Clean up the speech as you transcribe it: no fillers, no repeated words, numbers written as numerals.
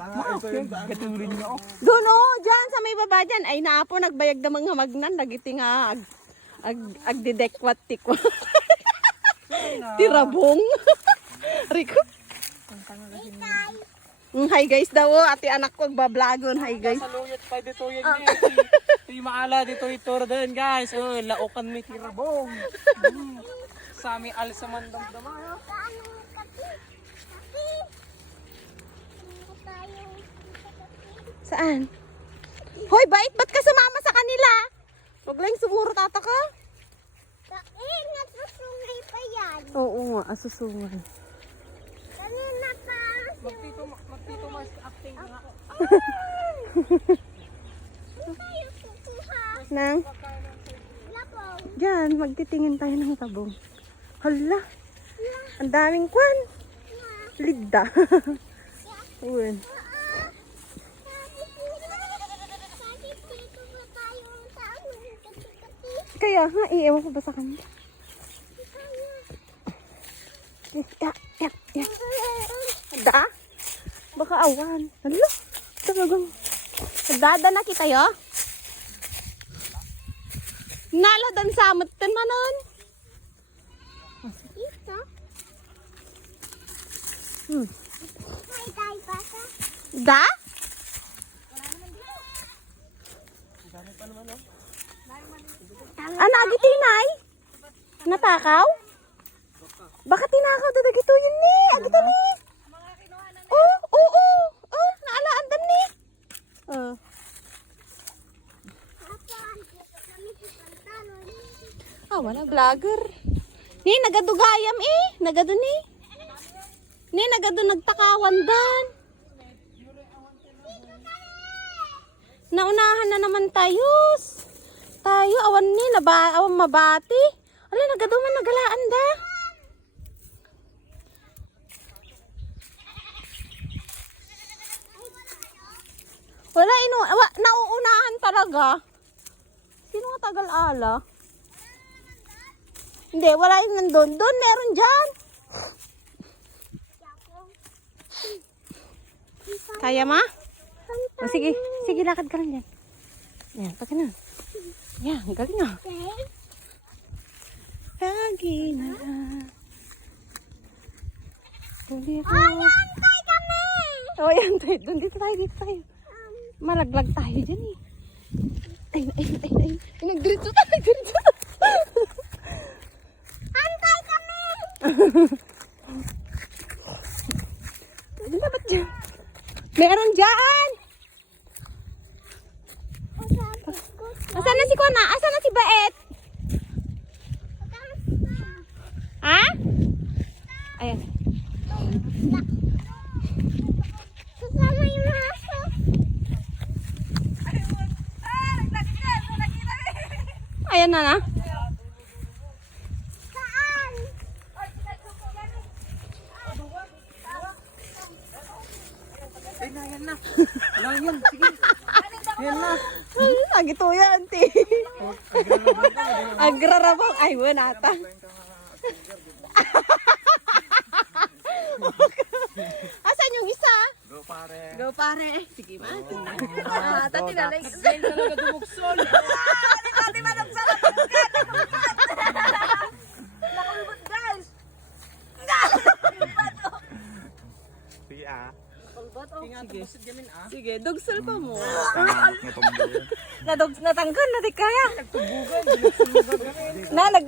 Gatulin niyo. Doon dyan sa may baba dyan. Ay naapo, nagbayag na mga magnan. Nagiti nga, agdidekwat tikwa. Tirabong. Rico. Hi guys daw, ati anak ko agbablagon. Hi guys. Saluyot pa dito yan Ito yung maala dito ituro doon guys. Laukan may tirabong. Sa aming alsaman damdama. Saan? Hoy, bait, ba't ka sumama sa kanila? Huwag lang sumuro tata ka. Nasusungay pa yan. Oo nga, asusungay. Kanina pa. Magtito mas acting nga. Tayo kukuha. Nang, Lapong. dyan, magtitingin tayo ng tabong. Hala, ang daming kwan. Ligda. Uwan. Kaya nga, ewan ko ba sa kanya? Da? Baka awan. Hala, talagang. Dada na kita yo? Naladan sa amutin manon. Ito? May tayo pa sa? Da? Agitinay? Natakaw? Baka tinakaw dadagito yun ni. Agito ni. Oo. Naalaan dan ni. Wala vlogger. Ni nagadugayam nagado ni. Ni nagado nagtakawan dan. Naunahan na naman tayos. Tayo awan ni awan mabati. Ala nagaduman nagalaan da. Wala nauunahan talaga. Sino nga tagal-ala? Hindi, wala yung nandun. Doon, meron dyan. Kaya ma? Sige, lakad ka lang dyan. Yan, pagka na. Yan, galing na. Lagi na. Yantay kami! Yantay. Doon, dito tayo. Malaglag tayo dyan Ay. Nagdiritso tayo. Antay kami! Ano ba ba't dyan? Meron dyan! Asan na si Kona? Asan na si Baet? Ha? Ayan. Kasama yung aso. Ayan na. Saan? Yan na. Wala yan. Sige. Yan na. Agito yan, ti. Agrarabang. Ay, wala ta. Asan yung isa? Go pare. Go pare. Sige, ma. Tati na like. Yan talaga dumugsol. Tati ba nagsarap? Nakulbot, guys. Sige Sige, dugsol pa mo. Natanggal na di kaya. Tubugan. Na,